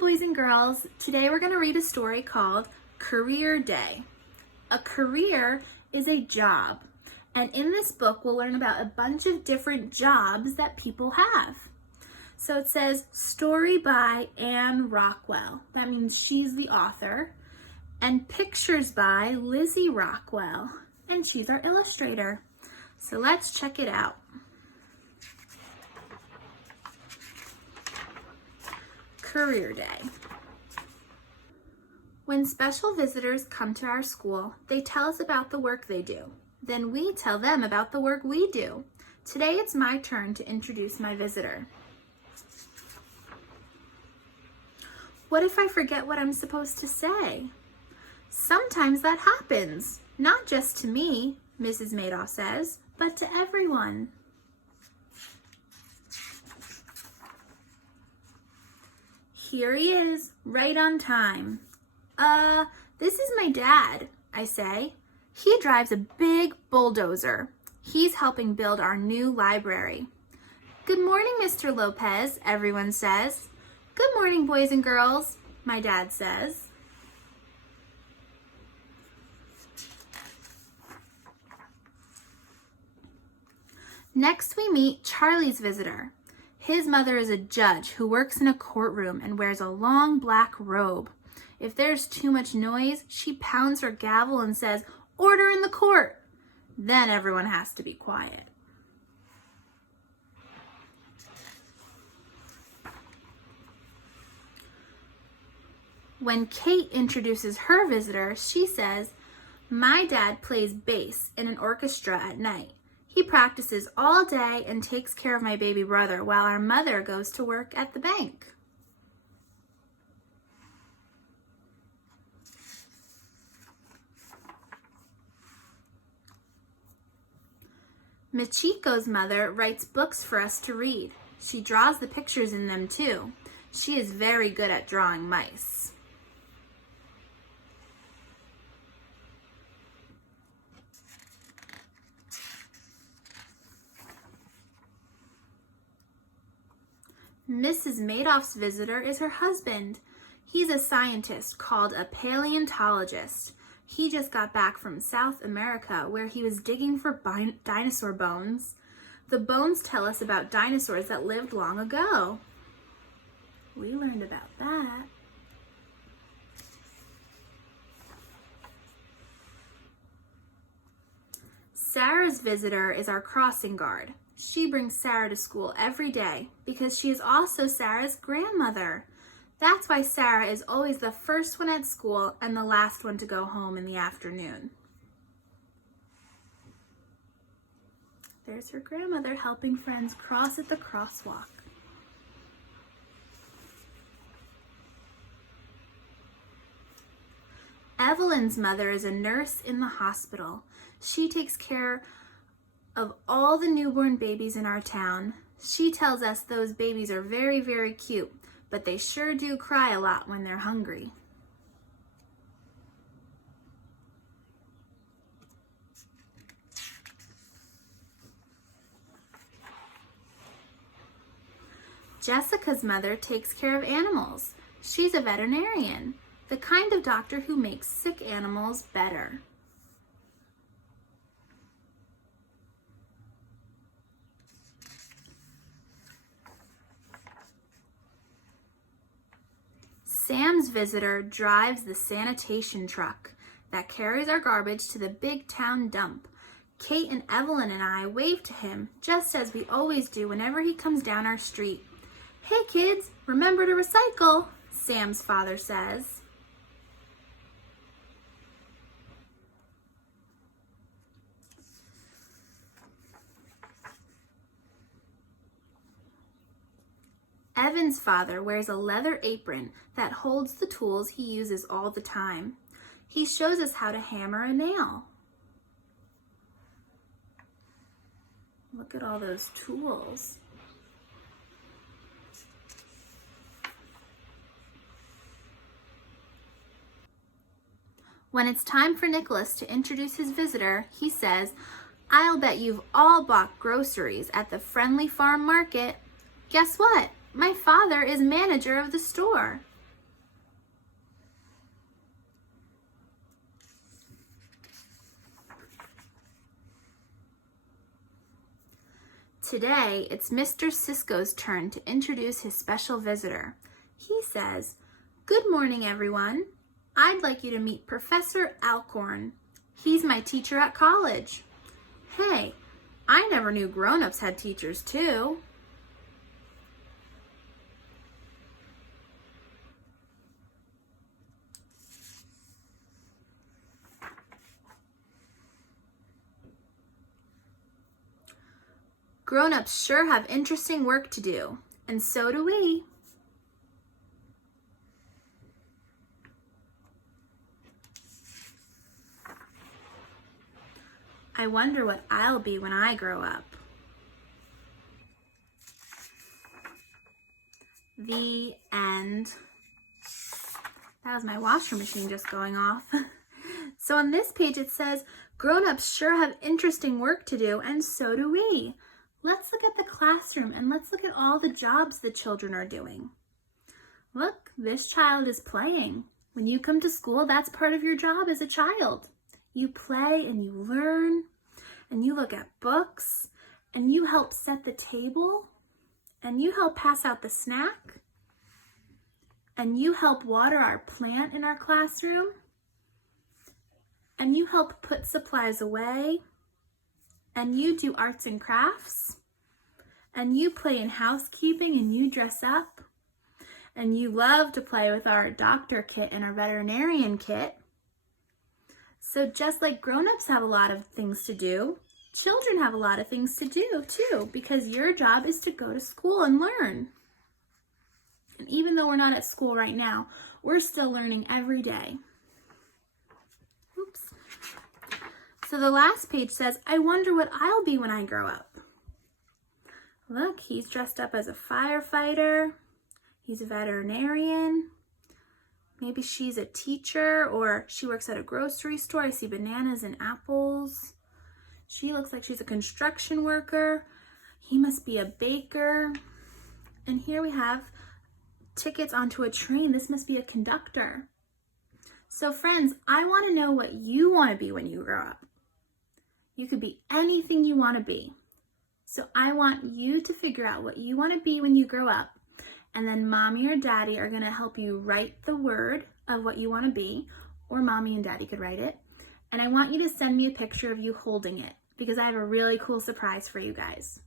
Hello, boys and girls. Today we're going to read a story called Career Day. A career is a job, and in this book we'll learn about a bunch of different jobs that people have. So it says, story by Anne Rockwell. That means she's the author. And pictures by Lizzie Rockwell, and she's our illustrator. So let's check it out. Career Day. When special visitors come to our school, they tell us about the work they do. Then we tell them about the work we do. Today it's my turn to introduce my visitor. What if I forget what I'm supposed to say? Sometimes that happens, not just to me, Mrs. Madoff says, but to everyone. Here he is, right on time. This is my dad, I say. He drives a big bulldozer. He's helping build our new library. Good morning, Mr. Lopez, everyone says. Good morning, boys and girls, my dad says. Next we meet Charlie's visitor. His mother is a judge who works in a courtroom and wears a long black robe. If there's too much noise, she pounds her gavel and says, "Order in the court." Then everyone has to be quiet. When Kate introduces her visitor, she says, "My dad plays bass in an orchestra at night. He practices all day and takes care of my baby brother while our mother goes to work at the bank." Michiko's mother writes books for us to read. She draws the pictures in them too. She is very good at drawing mice. Mrs. Madoff's visitor is her husband. He's a scientist called a paleontologist. He just got back from South America where he was digging for dinosaur bones. The bones tell us about dinosaurs that lived long ago. We learned about that. Sarah's visitor is our crossing guard. She brings Sarah to school every day because she is also Sarah's grandmother. That's why Sarah is always the first one at school and the last one to go home in the afternoon. There's her grandmother helping friends cross at the crosswalk. Evelyn's mother is a nurse in the hospital. She takes care of all the newborn babies in our town. She tells us those babies are very, very cute, but they sure do cry a lot when they're hungry. Jessica's mother takes care of animals. She's a veterinarian, the kind of doctor who makes sick animals better. Sam's visitor drives the sanitation truck that carries our garbage to the big town dump. Kate and Evelyn and I wave to him just as we always do whenever he comes down our street. "Hey kids, remember to recycle," Sam's father says. Evan's father wears a leather apron that holds the tools he uses all the time. He shows us how to hammer a nail. Look at all those tools. When it's time for Nicholas to introduce his visitor, he says, "I'll bet you've all bought groceries at the Friendly Farm Market. Guess what? My father is manager of the store." Today, it's Mr. Cisco's turn to introduce his special visitor. He says, "Good morning, everyone. I'd like you to meet Professor Alcorn. He's my teacher at college." Hey, I never knew grown-ups had teachers too. Grown-ups sure have interesting work to do, and so do we. I wonder what I'll be when I grow up. The end. That was my washing machine just going off. So on this page it says, grown-ups sure have interesting work to do, and so do we. Let's look at the classroom and let's look at all the jobs the children are doing. Look, this child is playing. When you come to school, that's part of your job as a child. You play and you learn and you look at books and you help set the table and you help pass out the snack and you help water our plant in our classroom and you help put supplies away and you do arts and crafts and you play in housekeeping and you dress up and you love to play with our doctor kit and our veterinarian kit. So just like grown-ups have a lot of things to do, children have a lot of things to do too, because your job is to go to school and learn. And even though we're not at school right now, we're still learning every day. Oops. So the last page says, I wonder what I'll be when I grow up. Look, he's dressed up as a firefighter. He's a veterinarian. Maybe she's a teacher or she works at a grocery store. I see bananas and apples. She looks like she's a construction worker. He must be a baker. And here we have tickets onto a train. This must be a conductor. So friends, I want to know what you want to be when you grow up. You could be anything you want to be. So I want you to figure out what you want to be when you grow up. And then mommy or daddy are going to help you write the word of what you want to be, or mommy and daddy could write it. And I want you to send me a picture of you holding it because I have a really cool surprise for you guys.